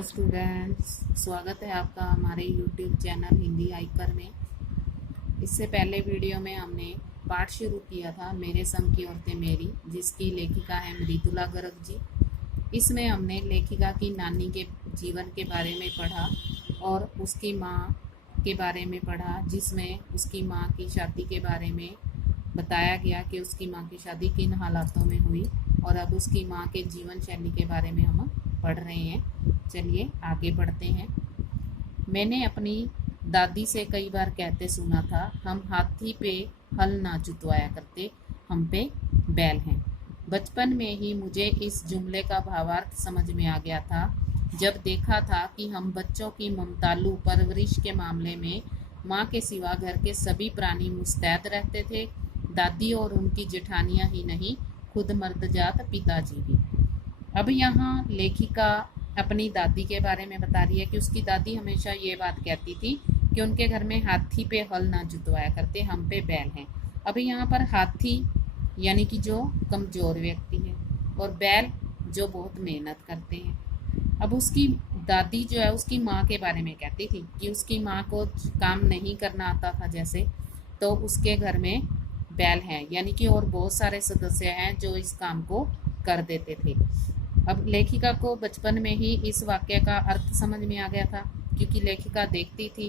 Hello students, स्वागत है आपका हमारे यूट्यूब चैनल हिंदी हाइकर में। इससे पहले वीडियो में हमने पाठ शुरू किया था मेरे संग की औरतें मेरी, जिसकी लेखिका है मृदुला गर्ग जी। इसमें हमने लेखिका की नानी के जीवन के बारे में पढ़ा और उसकी माँ के बारे में पढ़ा, जिसमें उसकी माँ की शादी के बारे में बताया गया कि उसकी माँ की शादी किन हालातों में हुई। और अब उसकी माँ के जीवन शैली के बारे में हम पढ़ रहे हैं। चलिए आगे बढ़ते हैं। मैंने अपनी दादी से कई बार कहते सुना था, हम हाथी पे हल ना जुतवाया करते, हम पे बैल हैं। बचपन में ही मुझे इस जुमले का भावार्थ समझ में आ गया था, जब देखा था कि हम बच्चों की ममतालू परवरिश के मामले में माँ के सिवा घर के सभी प्राणी मुस्तैद रहते थे। दादी और उनकी जेठानियाँ ही नहीं, खुद मर्दजात पिताजी भी। अब यहाँ लेखिका अपनी दादी के बारे में बता रही है कि उसकी दादी हमेशा ये बात कहती थी कि उनके घर में हाथी पे हल ना जुतवाया करते, हम पे बैल हैं। अब यहाँ पर हाथी यानी कि जो कमज़ोर व्यक्ति है और बैल जो बहुत मेहनत करते हैं। अब उसकी दादी जो है उसकी माँ के बारे में कहती थी कि उसकी माँ को काम नहीं करना आता था जैसे, तो उसके घर में बैल हैं, यानी कि और बहुत सारे सदस्य हैं जो इस काम को कर देते थे। अब लेखिका को बचपन में ही इस वाक्य का अर्थ समझ में आ गया था, क्योंकि लेखिका देखती थी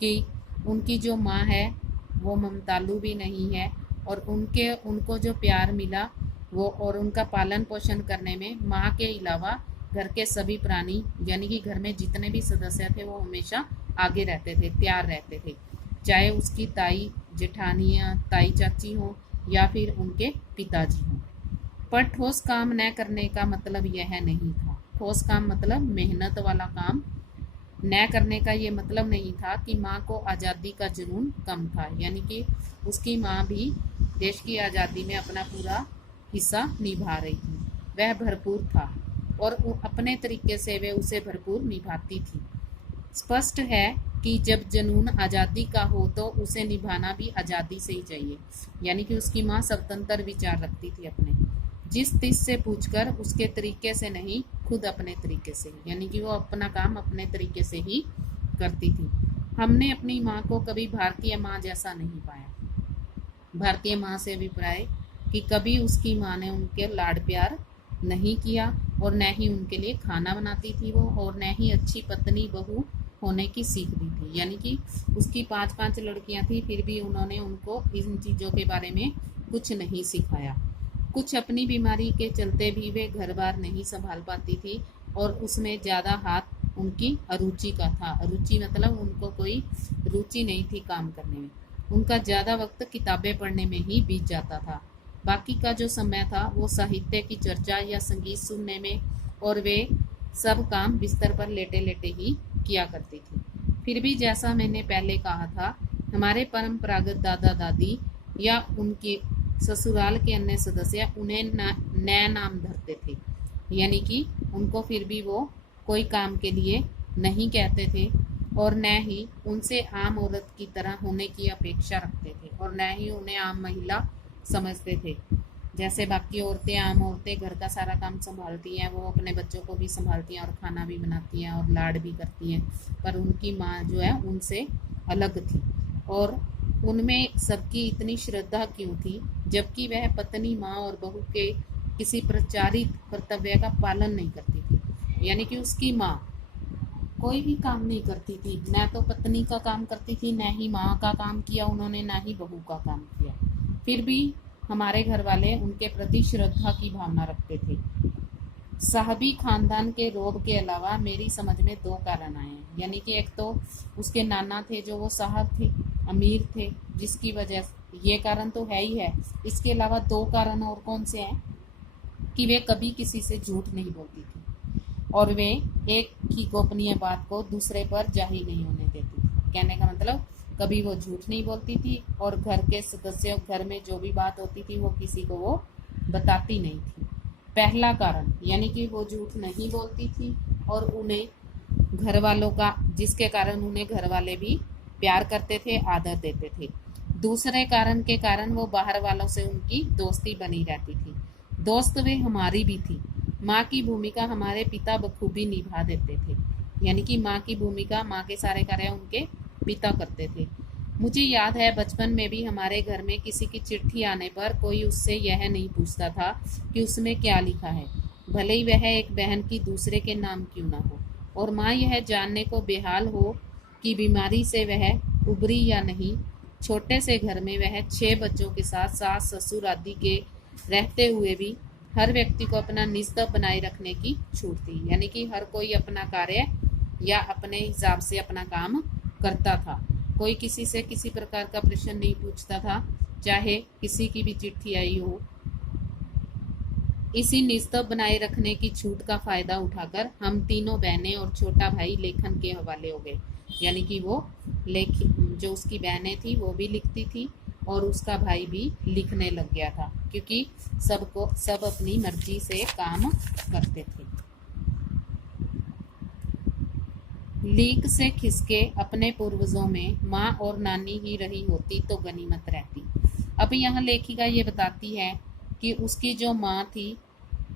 कि उनकी जो माँ है वो ममतालू भी नहीं है और उनको जो प्यार मिला वो और उनका पालन पोषण करने में माँ के अलावा घर के सभी प्राणी यानी कि घर में जितने भी सदस्य थे वो हमेशा आगे रहते थे, तैयार रहते थे, चाहे उसकी ताई जेठानियाँ, ताई चाची हों या फिर उनके पिताजी हों। पर ठोस काम न करने का मतलब यह नहीं था। ठोस काम मतलब मेहनत वाला काम न करने का ये मतलब नहीं था कि माँ को आज़ादी का जुनून कम था, यानी कि उसकी माँ भी देश की आज़ादी में अपना पूरा हिस्सा निभा रही थी। वह भरपूर था और अपने तरीके से वे उसे भरपूर निभाती थी। स्पष्ट है कि जब जुनून आज़ादी का हो तो उसे निभाना भी आज़ादी से ही चाहिए, यानी कि उसकी माँ स्वतंत्र विचार रखती थी अपने, जिस तिस से पूछकर, उसके तरीके से नहीं, खुद अपने तरीके से, यानी कि वो अपना काम अपने तरीके से ही करती थी। हमने अपनी माँ को कभी भारतीय माँ जैसा नहीं पाया। भारतीय माँ से अभिप्राय कि कभी उसकी माँ ने उनके लाड प्यार नहीं किया और न ही उनके लिए खाना बनाती थी वो, और न ही अच्छी पत्नी बहू होने की सीख दी थी। यानी कि उसकी 5-5 लड़कियां थी, फिर भी उन्होंने उनको इन चीज़ों के बारे में कुछ नहीं सिखाया। कुछ अपनी बीमारी के चलते भी वे घर बार नहीं संभाल पाती थी और उसमें ज़्यादा हाथ उनकी अरुचि का था। अरुचि मतलब उनको कोई रुचि नहीं थी काम करने में, उनका ज़्यादा वक्त किताबें पढ़ने में ही बीत जाता था। बाकी का जो समय था वो साहित्य की चर्चा या संगीत सुनने में, और वे सब काम बिस्तर पर लेटे लेटे ही किया करती थी। फिर भी जैसा मैंने पहले कहा था, हमारे परंपरागत दादा दादी या उनके ससुराल के अन्य सदस्य उन्हें नए नाम धरते थे, यानी कि उनको फिर भी वो कोई काम के लिए नहीं कहते थे और न ही उनसे आम औरत की तरह होने की अपेक्षा रखते थे और न ही उन्हें आम महिला समझते थे। जैसे बाकी औरतें, आम औरतें घर का सारा काम संभालती हैं, वो अपने बच्चों को भी संभालती हैं और खाना भी बनाती हैं और लाड भी करती हैं, पर उनकी माँ जो है उनसे अलग थी और उनमें सबकी इतनी श्रद्धा क्यों थी, जबकि वह पत्नी, माँ और बहू के किसी प्रचारित कर्तव्य का पालन नहीं करती थी। यानी कि उसकी माँ कोई भी काम नहीं करती थी, न तो पत्नी का काम करती थी, न ही माँ का काम किया उन्होंने, न ही बहू का काम किया। फिर भी हमारे घर वाले उनके प्रति श्रद्धा की भावना रखते थे। साहबी खानदान के रोब के अलावा मेरी समझ में 2 कारण आए हैं, यानी कि एक तो उसके नाना थे जो वो साहब थे, अमीर थे, जिसकी वजह ये कारण तो है ही है, इसके अलावा 2 कारण और कौन से हैं कि वे कभी किसी से झूठ नहीं बोलती थी और वे एक ही गोपनीय बात को दूसरे पर जाहिर नहीं होने देती थी। कहने का मतलब कभी वो झूठ नहीं बोलती थी और घर के सदस्यों, घर में जो भी बात होती थी वो किसी को वो बताती नहीं थी। पहला कारण यानी कि वो झूठ नहीं बोलती थी और उन्हें घर वालों का, जिसके कारण उन्हें घर वाले भी प्यार करते थे, आदर देते थे। दूसरे कारण के कारण वो बाहर वालों से उनकी दोस्ती बनी रहती थी। दोस्त वे हमारी भी थी, माँ की भूमिका हमारे पिता बखूबी निभा देते थे। यानी कि माँ की भूमिका, माँ के सारे कार्य उनके पिता करते थे। मुझे याद है बचपन में भी हमारे घर में किसी की चिट्ठी आने पर कोई उससे यह नहीं पूछता था कि उसमें क्या लिखा है, भले ही वह एक बहन की दूसरे के नाम क्यों ना हो। और माँ यह जानने को बेहाल हो कि बीमारी से वह उबरी या नहीं। छोटे से घर में वह 6 बच्चों के साथ सास ससुर आदि के रहते हुए भी हर व्यक्ति को अपना निस्तर बनाए रखने की छूट थी। यानी कि हर कोई अपना कार्य या अपने हिसाब से अपना काम करता था। कोई किसी से किसी प्रकार का प्रश्न नहीं पूछता था, चाहे किसी की भी चिट्ठी आई हो। इसी निस्तर बनाए रखने की छूट का फायदा उठाकर हम तीनों बहनें और छोटा भाई लेखन के हवाले हो गए। यानी कि वो जो उसकी बहनें थी वो भी लिखती थी और उसका भाई भी लिखने लग गया था, क्योंकि सब अपनी मर्जी से काम करते थे। लीक से खिसके अपने पूर्वजों में माँ और नानी ही रही होती तो गनीमत रहती। अब यहाँ लेखिका ये बताती है कि उसकी जो माँ थी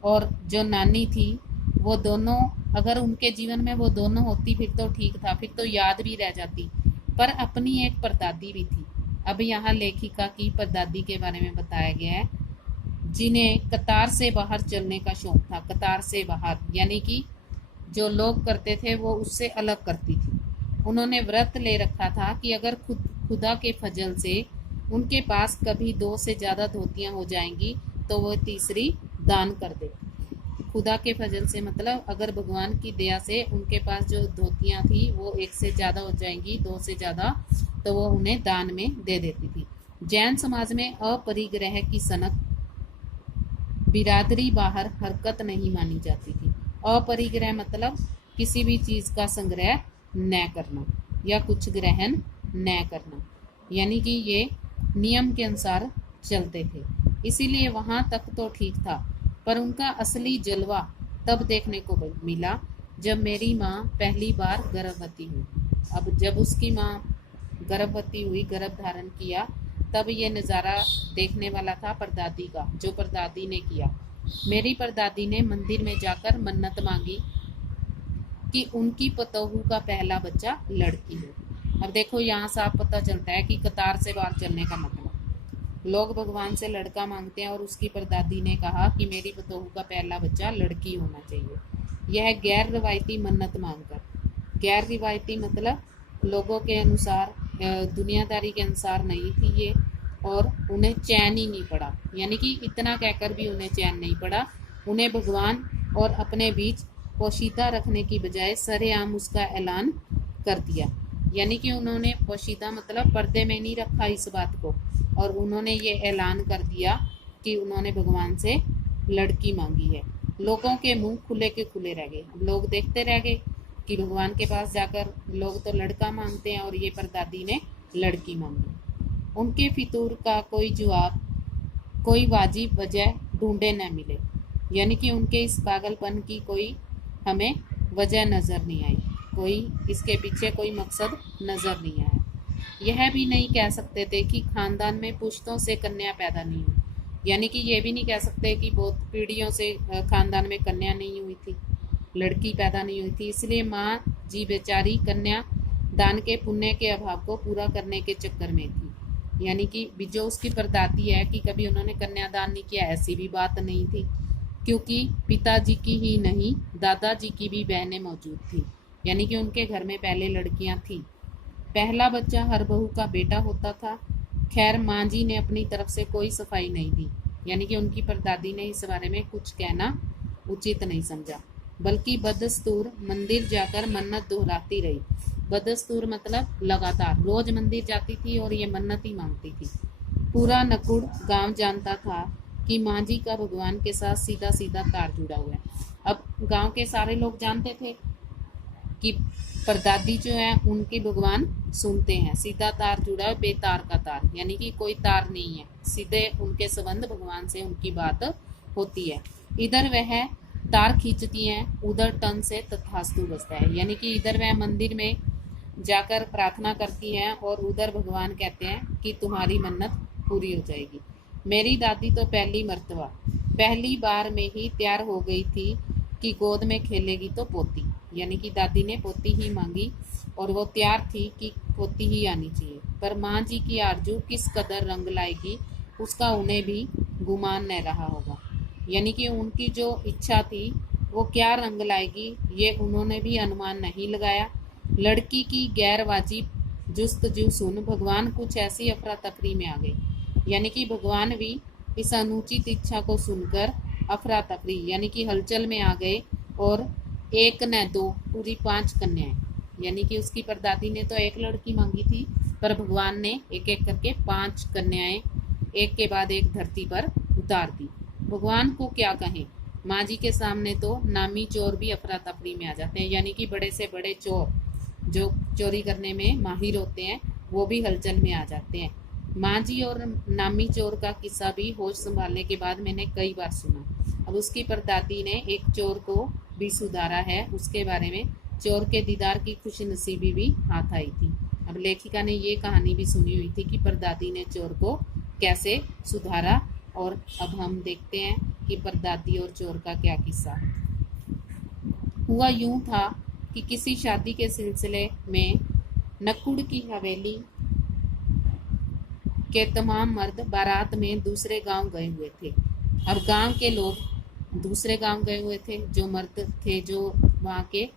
और जो नानी थी, वो दोनों अगर उनके जीवन में वो दोनों होती फिर तो ठीक था, फिर तो याद भी रह जाती। पर अपनी एक परदादी भी थी। अब यहाँ लेखिका की परदादी के बारे में बताया गया है, जिन्हें कतार से बाहर चलने का शौक था। कतार से बाहर यानी कि जो लोग करते थे वो उससे अलग करती थी। उन्होंने व्रत ले रखा था कि अगर खुदा के फजल से उनके पास कभी 2 से ज़्यादा धोतियाँ हो जाएंगी तो वो तीसरी दान कर दे। खुदा के फजल से मतलब अगर भगवान की दया से उनके पास जो धोतियाँ थी वो 1 से ज़्यादा हो जाएंगी, 2 से ज़्यादा, तो वो उन्हें दान में दे देती थी। जैन समाज में अपरिग्रह की सनक बिरादरी बाहर हरकत नहीं मानी जाती थी। अपरिग्रह मतलब किसी भी चीज़ का संग्रह न करना या कुछ ग्रहण न करना, यानी कि ये नियम के अनुसार चलते थे। इसीलिए वहाँ तक तो ठीक था, पर उनका असली जलवा तब देखने को मिला जब मेरी माँ पहली बार गर्भवती हुई। अब जब उसकी माँ गर्भवती हुई, गर्भ धारण किया, तब ये नज़ारा देखने वाला था परदादी का, जो परदादी ने किया। मेरी परदादी ने मंदिर में जाकर मन्नत मांगी कि उनकी पतोहू का पहला बच्चा लड़की हो। अब देखो यहाँ साफ पता चलता है कि कतार से बाहर चलने का मतलब, लोग भगवान से लड़का मांगते हैं और उसकी परदादी ने कहा कि मेरी पतोहू का पहला बच्चा लड़की होना चाहिए। यह गैर रिवायती मन्नत मांगकर, गैर रिवायती मतलब लोगों के अनुसार, दुनियादारी के अनुसार नहीं थी ये, और उन्हें चैन ही नहीं पड़ा। यानी कि इतना कहकर भी उन्हें चैन नहीं पड़ा। उन्हें भगवान और अपने बीच पोशीदा रखने की बजाय सरेआम उसका ऐलान कर दिया। यानी कि उन्होंने पोशीदा मतलब पर्दे में नहीं रखा इस बात को, और उन्होंने ये ऐलान कर दिया कि उन्होंने भगवान से लड़की मांगी है। लोगों के मुंह खुले के खुले रह गए। लोग देखते रह गए कि भगवान के पास जाकर लोग तो लड़का मांगते हैं और ये परदादी ने लड़की मांगी। उनके फितूर का कोई जवाब, कोई वाजिब वजह ढूंढे न मिले। यानी कि उनके इस पागलपन की कोई हमें वजह नज़र नहीं आई, कोई इसके पीछे कोई मकसद नज़र नहीं आया। यह भी नहीं कह सकते थे कि खानदान में पुश्तों से कन्या पैदा नहीं हुई। यानी कि ये भी नहीं कह सकते कि बहुत पीढ़ियों से खानदान में कन्या नहीं हुई थी, लड़की पैदा नहीं हुई थी, इसलिए माँ जी बेचारी कन्या दान के पुण्य के अभाव को पूरा करने के चक्कर में थी। यानी कि जो उसकी परदादी है कि कभी उन्होंने कन्यादान नहीं किया, ऐसी भी बात नहीं थी, क्योंकि पिताजी की ही नहीं दादाजी की भी बहनें मौजूद थी। यानी कि उनके घर में पहले लड़कियां थी। पहला बच्चा हर बहू का बेटा होता था। खैर माँ जी ने अपनी तरफ से कोई सफाई नहीं दी, यानी कि उनकी परदादी ने इस बारे में कुछ कहना उचित नहीं समझा, बल्कि बदस्तूर मंदिर जाकर मन्नत दोहराती रही। बदस्तूर मतलब लगातार रोज मंदिर जाती थी और ये मन्नत ही मांगती थी। पूरा नकुड़ गांव जानता था कि माँ जी का भगवान के साथ सीधा सीधा तार जुड़ा हुआ है। अब गांव के सारे लोग जानते थे कि परदादी जो है उनकी भगवान सुनते हैं, सीधा तार जुड़ा है, बेतार का तार, यानी कि कोई तार नहीं है, सीधे उनके संबंध भगवान से उनकी बात होती है। इधर वह तार खींचती हैं, उधर टन से तथास्तु बजता है। यानी कि इधर वह मंदिर में जाकर प्रार्थना करती हैं और उधर भगवान कहते हैं कि तुम्हारी मन्नत पूरी हो जाएगी। मेरी दादी तो पहली मर्तबा पहली बार में ही तैयार हो गई थी कि गोद में खेलेगी तो पोती, यानी कि दादी ने पोती ही मांगी और वो तैयार थी कि पोती ही आनी चाहिए। पर माँ जी की आरजू किस कदर रंग लाएगी उसका उन्हें भी गुमान न रहा होगा, यानी कि उनकी जो इच्छा थी वो क्या रंग लाएगी ये उन्होंने भी अनुमान नहीं लगाया। लड़की की गैर वाजिब जुस्तजू सुन भगवान कुछ ऐसी अफरा तफरी में आ गई, यानी कि भगवान भी इस अनुचित इच्छा को सुनकर अफरा तफरी यानी कि हलचल में आ गए और एक न दो पूरी 5 कन्याएं, यानी कि उसकी परदादी ने तो एक लड़की मांगी थी पर भगवान ने एक एक करके 5 कन्याएं एक के बाद एक धरती पर उतार दी। भगवान को क्या कहें, माँ जी के सामने तो नामी चोर भी अफरा तफरी में आ जाते हैं, यानी कि बड़े से बड़े चोर जो चोरी करने में माहिर होते हैं वो भी हलचल में आ जाते हैं। माँ जी और नामी चोर का किस्सा भी होश संभालने के बाद मैंने कई बार सुना। अब उसकी परदादी ने एक चोर को भी सुधारा है, उसके बारे में चोर के दीदार की खुशी नसीबी भी हाथ आई थी। अब लेखिका ने ये कहानी भी सुनी हुई थी कि परदादी ने चोर को कैसे सुधारा, और अब हम देखते हैं कि परदादी और चोर का क्या किस्सा। हुआ यूं था कि किसी शादी के सिलसिले में नकुड़ की हवेली के तमाम मर्द बारात में दूसरे गांव गए हुए थे। अब गांव के लोग दूसरे गांव गए हुए थे, जो मर्द थे जो वहाँ के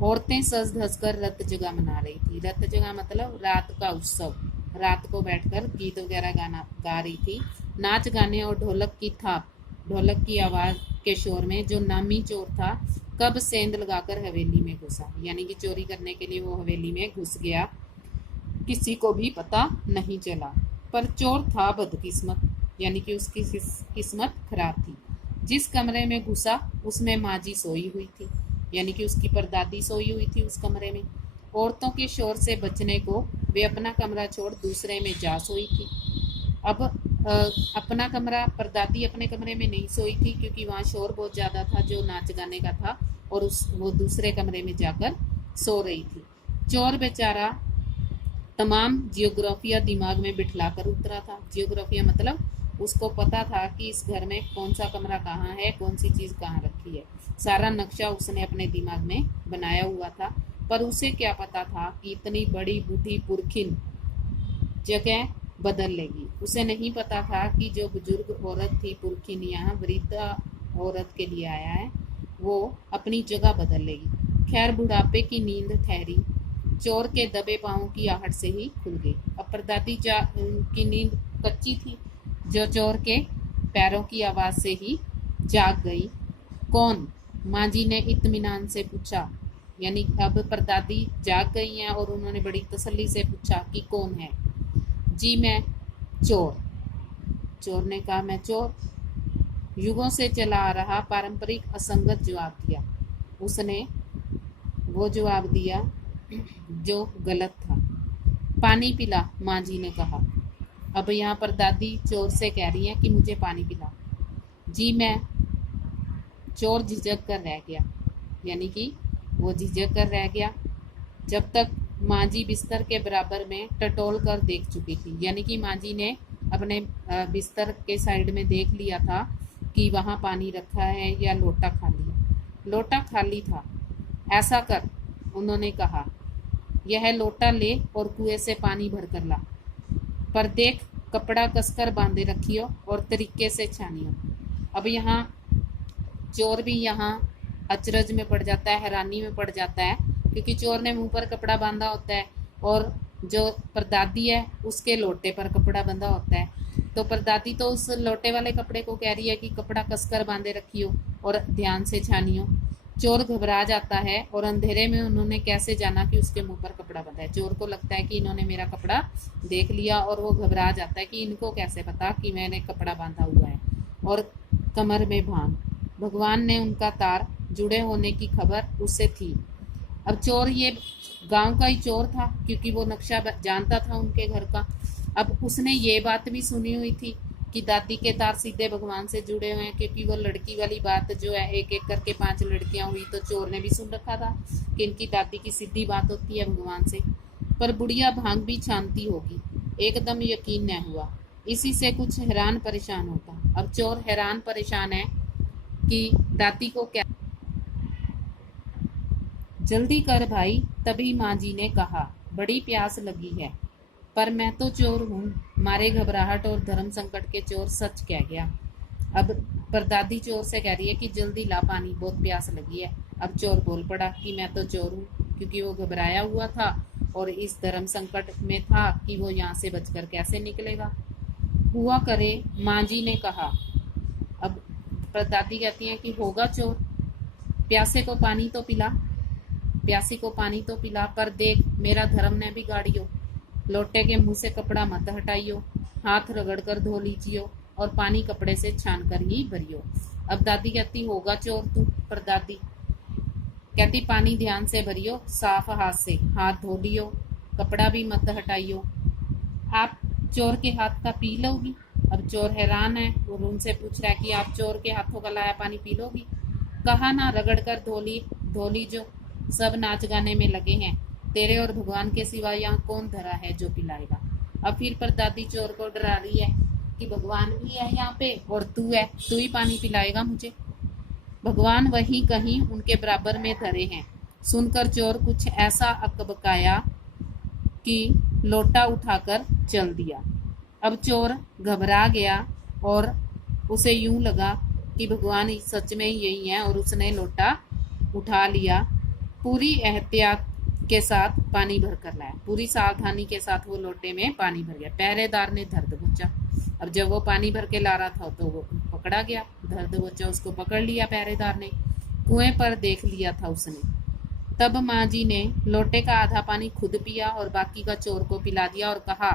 औरतें सज धज कर रत जगह मना रही थी। रत जगह मतलब रात का उत्सव, रात को बैठकर गीत वगैरह गाना गा रही थी। नाच गाने और ढोलक की थाप, ढोलक की आवाज के शोर में जो नामी चोर था कब सेंध लगाकर हवेली में घुसा, यानी कि चोरी करने के लिए वो हवेली में घुस गया, किसी को भी पता नहीं चला। पर चोर था बदकिस्मत, यानी कि उसकी किस्मत खराब थी। जिस कमरे में घुसा उसमें माँ जी सोई हुई थी, यानी कि उसकी परदादी सोई हुई थी उस कमरे में। औरतों के शोर से बचने को वे अपना कमरा छोड़ दूसरे में जा सोई थी। अब अपना कमरा, परदादी अपने कमरे में नहीं सोई थी क्योंकि वहाँ शोर बहुत ज़्यादा था जो नाच गाने का था, और वो दूसरे कमरे में जाकर सो रही थी। चोर बेचारा तमाम जियोग्राफिया दिमाग में बिठला कर उतरा था। जियोग्राफिया मतलब उसको पता था कि इस घर में कौन सा कमरा कहाँ है, कौन सी चीज़ कहाँ रखी है। सारा नक्शा उसने अपने दिमाग में बनाया हुआ था। पर उसे क्या पता था कि इतनी बड़ी बूढ़ी पुरखिन जगह बदल लेगी। उसे नहीं पता था कि जो बुजुर्ग औरत थी पुरखिन यहाँ वृद्धा औरत के लिए आया है, वो अपनी जगह बदल लेगी। खैर बुढ़ापे की नींद ठहरी चोर के दबे पाँव की आहट से ही खुल गई। अब परदादी की नींद कच्ची थी जो चोर के पैरों की आवाज़ से ही जाग गई। कौन? माँ जी ने इत्मीनान से पूछा, यानी अब परदादी जाग गई हैं और उन्होंने बड़ी तसल्ली से पूछा कि कौन है। जी मैं चोर। चोर ने कहा मैं चोर। युगों से चला आ रहा पारंपरिक असंगत जवाब दिया उसने, वो जवाब दिया जो गलत था। पानी पिला, माँ जी ने कहा। अब यहाँ पर दादी चोर से कह रही है कि मुझे पानी पिला। जी मैं। चोर झिझक कर रह गया, यानी कि वो झिझक कर रह गया जब तक माँ जी बिस्तर के बराबर में टटोल कर देख चुकी थी, यानी कि माँ जी ने अपने बिस्तर के साइड में देख लिया था कि वहाँ पानी रखा है या लोटा खाली है। लोटा खाली था। ऐसा कर, उन्होंने कहा, यह लोटा ले और कुएं से पानी भर कर ला, पर देख कपड़ा कसकर बांधे रखियो और तरीके से छानियो। अब यहाँ चोर भी यहाँ अचरज में पड़ जाता है, हैरानी में पड़ जाता है, क्योंकि चोर ने मुंह पर कपड़ा बांधा होता है और जो परदादी है उसके लोटे पर कपड़ा बंधा होता है। तो परदादी तो उस लोटे वाले कपड़े को कह रही है कि कपड़ा कसकर बांधे रखियो और ध्यान से छानियो। चोर घबरा जाता है और अंधेरे में उन्होंने कैसे जाना कि उसके मुंह पर कपड़ा बंधा है। चोर को लगता है कि इन्होंने मेरा कपड़ा देख लिया और वो घबरा जाता है कि इनको कैसे पता कि मैंने कपड़ा बांधा हुआ है। और कमर में भांग, भगवान ने उनका तार जुड़े होने की खबर उसे थी। अब चोर ये गांव का ही चोर था क्योंकि वो नक्शा जानता था उनके घर का। अब उसने ये बात भी सुनी हुई थी कि दादी के तार सीधे भगवान से जुड़े हुए हैं, क्योंकि वो लड़की वाली बात जो है एक एक करके 5 लड़कियां हुई, तो चोर ने भी सुन रखा था कि इनकी दादी की सीधी बात होती है भगवान से। पर बुढ़िया भांग भी छानती होगी, एकदम यकीन न हुआ। इसी से कुछ हैरान परेशान होता। अब चोर हैरान परेशान है कि दादी को क्या। जल्दी कर भाई, तभी माँ जी ने कहा, बड़ी प्यास लगी है। पर मैं तो चोर हूँ। मारे घबराहट और धर्म संकट के चोर सच कह गया। अब पर दादी चोर से कह रही है कि जल्दी ला पानी, बहुत प्यास लगी है। अब चोर बोल पड़ा कि मैं तो चोर हूँ, क्योंकि वो घबराया हुआ था और इस धर्म संकट में था कि वो यहाँ से बचकर कैसे निकलेगा। हुआ करे, माँ जी ने कहा। अब पर दादी कहती है कि होगा चोर, प्यासे को पानी तो पिला, प्यासी को पानी तो पिला, पर देख मेरा धर्म ने बिगाड़ियो। लोटे के मुंह से कपड़ा मत हटाइयो, हाथ रगड़ कर धो लीजियो और पानी कपड़े से छान कर ही भरियो। अब दादी कहती होगा चोर तू, पर दादी कहती पानी ध्यान से भरियो, साफ हाथ से हाथ धो लियो, कपड़ा भी मत हटाइयो। आप चोर के हाथ का पी लोगी। अब चोर हैरान है और उनसे पूछ रहा है कि आप चोर के हाथों का लाया पानी पी लोगी। कहा ना, रगड़ कर धो ली जो, सब नाच गाने में लगे हैं। तेरे और भगवान के सिवा यहाँ कौन धरा है जो पिलाएगा। अब फिर पर दादी चोर को डरा रही है कि भगवान भी है यहाँ पे और तू है, तू ही पानी पिलाएगा मुझे। भगवान वहीं कहीं उनके बराबर में धरे हैं। सुनकर चोर कुछ ऐसा अकबकाया कि लोटा उठाकर चल दिया। अब चोर घबरा गया और उसे यूं लगा कि भगवान सच में यही है और उसने लोटा उठा लिया। पूरी एहतियात के साथ पानी भर कर लाया, पूरी सावधानी के साथ वो लोटे में पानी भर गया। पहरेदार ने धर दबोचा। अब जब वो पानी भर के ला रहा था तो वो पकड़ा गया। धर दबोचा, उसको पकड़ लिया पहरेदार ने, कुएं पर देख लिया था उसने। तब माँ जी ने लोटे का आधा पानी खुद पिया और बाकी का चोर को पिला दिया और कहा,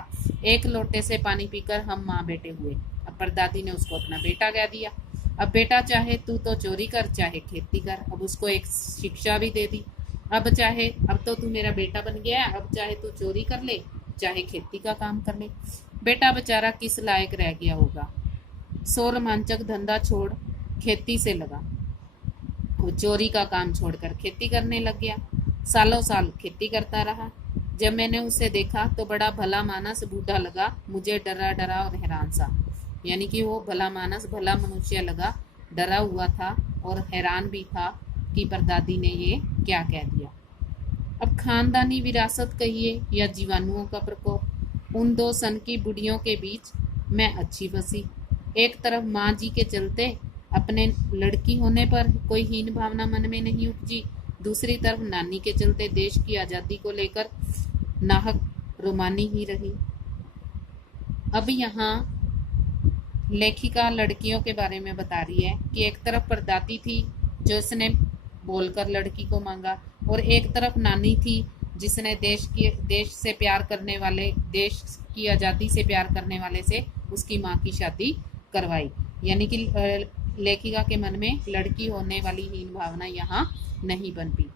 एक लोटे से पानी पीकर हम माँ बेटे हुए। अब परदादी ने उसको अपना बेटा कह दिया। अब बेटा चाहे तू तो चोरी कर, चाहे खेती कर। अब उसको एक शिक्षा भी दे दी। अब तो तू मेरा बेटा बन गया है, अब चाहे तू चोरी कर ले, चाहे खेती का काम कर ले। बेटा बेचारा किस लायक रह गया होगा। सो रोमांचक धंधा छोड़ खेती से लगा। वो चोरी का काम छोड़कर खेती करने लग गया। सालों साल खेती करता रहा। जब मैंने उसे देखा तो बड़ा भला मानस बूढ़ा लगा, मुझे डरा डरा और हैरान सा। यानी कि वो भला मानस भला मनुष्य लगा, डरा हुआ था और हैरान भी था कि परदादी ने ये क्या कह दिया। अब खानदानी विरासत कहिए या जीवाणुओं का प्रकोप, उन दो सन की बुढ़ियों के बीच मैं अच्छी फंसी। एक तरफ माँ जी के चलते अपने लड़की होने पर कोई हीन भावना मन में नहीं उपजी, दूसरी तरफ नानी के चलते देश की आज़ादी को लेकर नाहक रोमानी ही रही। अब यहाँ लेखिका लड़कियों के बारे में बता रही है कि एक तरफ परदादी थी जो उसने बोलकर लड़की को मांगा और एक तरफ नानी थी जिसने देश से प्यार करने वाले, देश की आज़ादी से प्यार करने वाले से उसकी माँ की शादी करवाई। यानी कि लेखिका के मन में लड़की होने वाली हीन भावना यहाँ नहीं बन पी।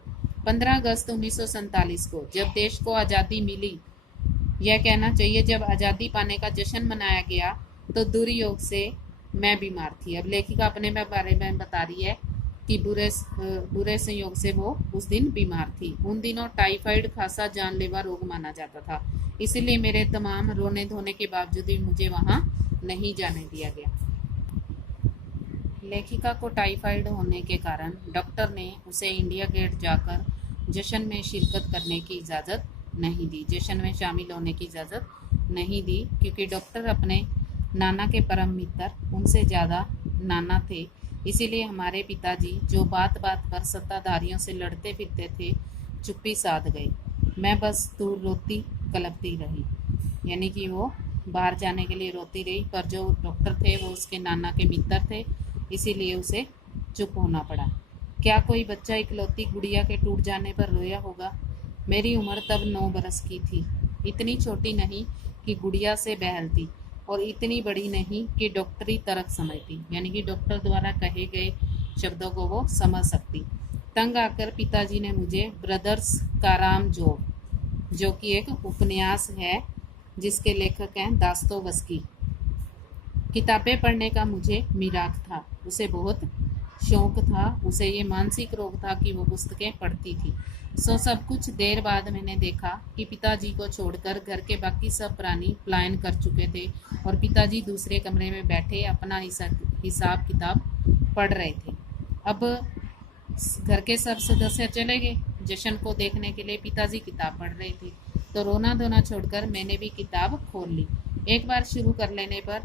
15 अगस्त 1947 को जब देश को आज़ादी मिली, यह कहना चाहिए जब आज़ादी पाने का जश्न मनाया गया, तो दुर्योग से मैं बीमार थी। अब लेखिका अपने बारे में बता रही है कि बुरे संयोग से वो उस दिन बीमार थी। उन दिनों टाइफाइड खासा जानलेवा रोग माना जाता था, इसलिए मेरे तमाम रोने धोने के बावजूद भी मुझे वहाँ नहीं जाने दिया गया। लेखिका को टाइफाइड होने के कारण डॉक्टर ने उसे इंडिया गेट जाकर जश्न में शिरकत करने की इजाज़त नहीं दी, जश्न में शामिल होने की इजाज़त नहीं दी, क्योंकि डॉक्टर अपने नाना के परम मित्र, उनसे ज़्यादा नाना थे। इसीलिए हमारे पिताजी जो बात बात पर सत्ताधारियों से लड़ते फिरते थे, चुप्पी साध गए। मैं बस दूर रोती कलपती रही। यानी कि वो बाहर जाने के लिए रोती रही, पर जो डॉक्टर थे वो उसके नाना के मित्र थे, इसीलिए उसे चुप होना पड़ा। क्या कोई बच्चा इकलौती गुड़िया के टूट जाने पर रोया होगा? मेरी उम्र तब 9 बरस की थी, इतनी छोटी नहीं कि गुड़िया से बहलती और इतनी बड़ी नहीं कि डॉक्टरी तर्क समझती, यानी कि डॉक्टर द्वारा कहे गए शब्दों को वो समझ सकती। तंग आकर पिताजी ने मुझे ब्रदर्स कारामजोव, जो कि एक उपन्यास है जिसके लेखक हैं दास्तोवस्की, किताबें पढ़ने का मुझे मिराक था। उसे बहुत शौक था, उसे ये मानसिक रोग था कि वो पुस्तकें पढ़ती थी। सब कुछ देर बाद मैंने देखा कि पिताजी को छोड़कर घर के बाकी सब प्राणी पलायन कर चुके थे और पिताजी दूसरे कमरे में बैठे अपना हिसाब किताब पढ़ रहे थे। अब घर के सब सदस्य चले गए जश्न को देखने के लिए। पिताजी किताब पढ़ रहे थे तो रोना धोना छोड़कर मैंने भी किताब खोल ली। एक बार शुरू कर लेने पर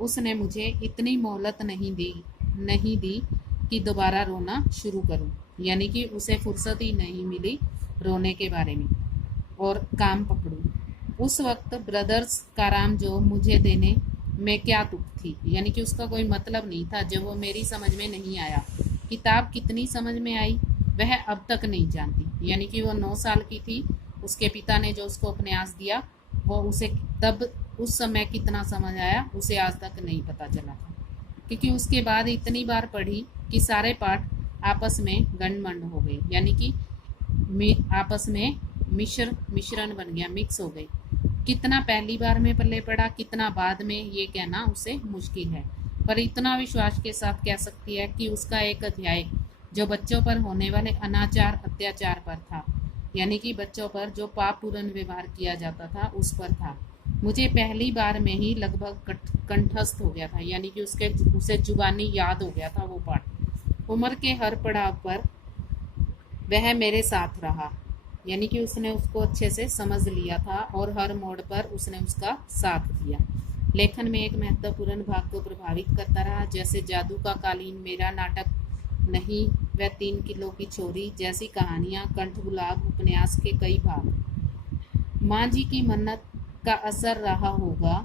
उसने मुझे इतनी मोहलत नहीं दी कि दोबारा रोना शुरू करूं। यानी कि उसे फुर्सत ही नहीं मिली रोने के बारे में और काम पकड़ूं। उस वक्त ब्रदर्स का राम जो मुझे देने में क्या तुक थी, यानी कि उसका कोई मतलब नहीं था जब वो मेरी समझ में नहीं आया। किताब कितनी समझ में आई वह अब तक नहीं जानती। यानी कि वो 9 साल की थी, उसके पिता ने जो उसको उपन्यास दिया वो उसे तब उस समय कितना समझ आया उसे आज तक नहीं पता चला था, क्योंकि उसके बाद इतनी बार पढ़ी कि सारे पाठ आपस में गंडमंड हो गए। यानी कि आपस में मिश्रण बन गया, मिक्स हो गई। कितना पहली बार में पल्ले पड़ा कितना बाद में, ये कहना उसे मुश्किल है, पर इतना विश्वास के साथ कह सकती है कि उसका एक अध्याय जो बच्चों पर होने वाले अनाचार अत्याचार पर था, यानी कि बच्चों पर जो पापपूर्ण व्यवहार किया जाता था उस पर था। मुझे पहली बार में ही लगभग कंठस्थ हो गया था, यानी कि उसे जुबानी याद हो गया था वो पाठ। उम्र के हर पड़ाव पर वह मेरे साथ रहा, यानी कि उसने उसको अच्छे से समझ लिया था और हर मोड़ पर उसने उसका साथ दिया। लेखन में एक महत्वपूर्ण भाग को प्रभावित करता रहा, जैसे जादू का कालीन, मेरा नाटक नहीं, वह 3 किलो की छोरी जैसी कहानियां, कंठ गुलाब उपन्यास के कई भाग। माँ जी की मन्नत का असर रहा होगा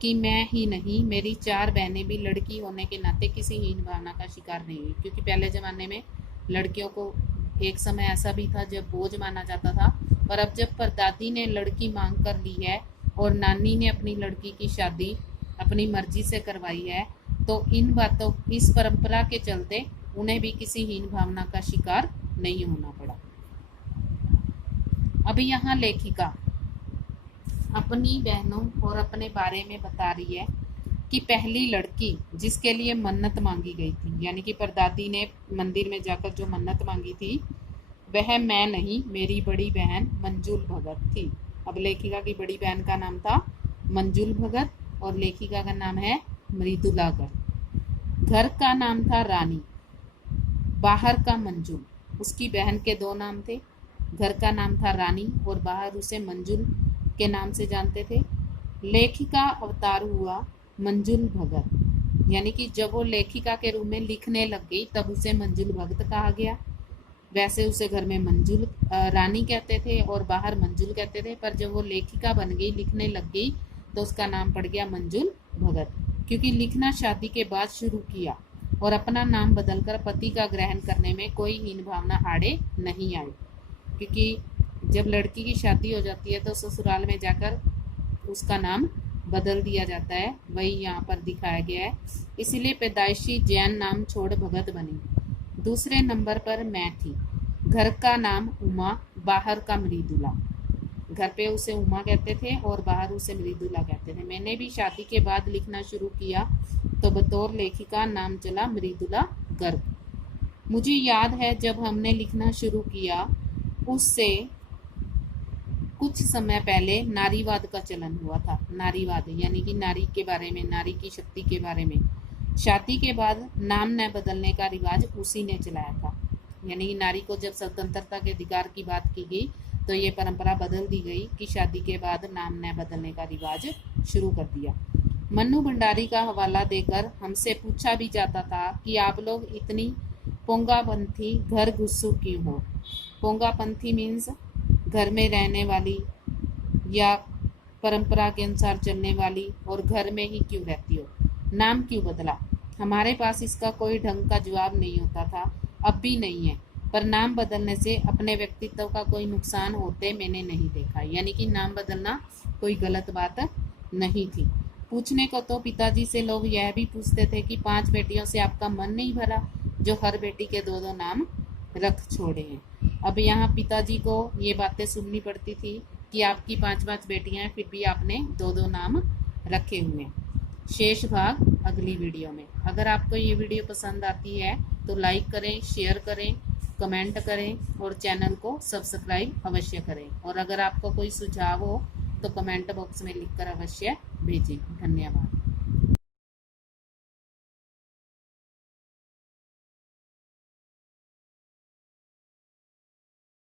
कि मैं ही नहीं मेरी 4 बहनें भी लड़की होने के नाते किसी हीन भावना का शिकार नहीं हुई, क्योंकि पहले ज़माने में लड़कियों को एक समय ऐसा भी था जब बोझ माना जाता था। पर अब जब परदादी ने लड़की मांग कर ली है और नानी ने अपनी लड़की की शादी अपनी मर्जी से करवाई है, तो इस परंपरा के चलते उन्हें भी किसी हीन भावना का शिकार नहीं होना पड़ा। अब यहाँ लेखिका अपनी बहनों और अपने बारे में बता रही है कि पहली लड़की जिसके लिए मन्नत मांगी गई थी, यानी कि परदादी ने मंदिर में जाकर जो मन्नत मांगी थी, वह मैं नहीं मेरी बड़ी बहन मंजुल भगत थी। अब लेखिका की बड़ी बहन का नाम था मंजुल भगत और लेखिका का नाम है मृदुला गर्ग। घर का नाम था रानी, बाहर का मंजुल। उसकी बहन के 2 नाम थे, घर का नाम था रानी और बाहर उसे मंजुल के नाम से जानते थे। लेखिका अवतार हुआ मंजुल भगत, यानी कि जब वो लेखिका के रूप में लिखने लग गई तब उसे मंजुल भगत कहा गया। वैसे उसे घर में मंजुल रानी कहते थे और बाहर मंजुल कहते थे, पर जब वो लेखिका बन गई, लिखने लग गई, तो उसका नाम पड़ गया मंजुल भगत, क्योंकि लिखना शादी के बाद शुरू किया और अपना नाम बदलकर पति का ग्रहण करने में कोई हीन भावना आड़े नहीं आई। क्योंकि जब लड़की की शादी हो जाती है तो ससुराल में जाकर उसका नाम बदल दिया जाता है, वही यहाँ पर दिखाया गया है। इसीलिए पैदाइशी जैन नाम छोड़ भगत बनी। दूसरे नंबर पर मैं थी। घर का नाम उमा, बाहर का मृदुला। घर पे उसे उमा कहते थे और बाहर उसे मृदुला कहते थे। मैंने भी शादी के बाद लिखना शुरू किया तो बतौर लेखिका नाम चला मृदुला गर्ग। मुझे याद है जब हमने लिखना शुरू किया उससे कुछ समय पहले नारीवाद का चलन हुआ था। नारीवाद यानी कि नारी के बारे में, नारी की शक्ति के बारे में। शादी के बाद नाम न बदलने का रिवाज उसी ने चलाया था, यानी कि नारी को जब स्वतंत्रता के अधिकार की बात की गई तो ये परंपरा बदल दी गई कि शादी के बाद नाम न बदलने का रिवाज शुरू कर दिया। मन्नू भंडारी का हवाला देकर हमसे पूछा भी जाता था कि आप लोग इतनी पोंगापंथी घर गुस्सू क्यों हो। पोंगापंथी मीन्स घर में रहने वाली या परंपरा के अनुसार चलने वाली, और घर में ही क्यों रहती हो, नाम क्यों बदला। हमारे पास इसका कोई ढंग का जवाब नहीं होता था, अब भी नहीं है, पर नाम बदलने से अपने व्यक्तित्व का कोई नुकसान होते मैंने नहीं देखा। यानी कि नाम बदलना कोई गलत बात नहीं थी। पूछने को तो पिताजी से लोग यह भी पूछते थे कि 5 बेटियों से आपका मन नहीं भरा जो हर बेटी के 2-2 नाम रख छोड़े हैं। अब यहाँ पिताजी को ये बातें सुननी पड़ती थी कि आपकी 5-5 बेटियां हैं फिर भी आपने 2-2 नाम रखे हुए हैं। शेष भाग अगली वीडियो में। अगर आपको ये वीडियो पसंद आती है तो लाइक करें, शेयर करें, कमेंट करें और चैनल को सब्सक्राइब अवश्य करें। और अगर आपका कोई सुझाव हो तो कमेंट बॉक्स में लिखकर अवश्य भेजें। धन्यवाद।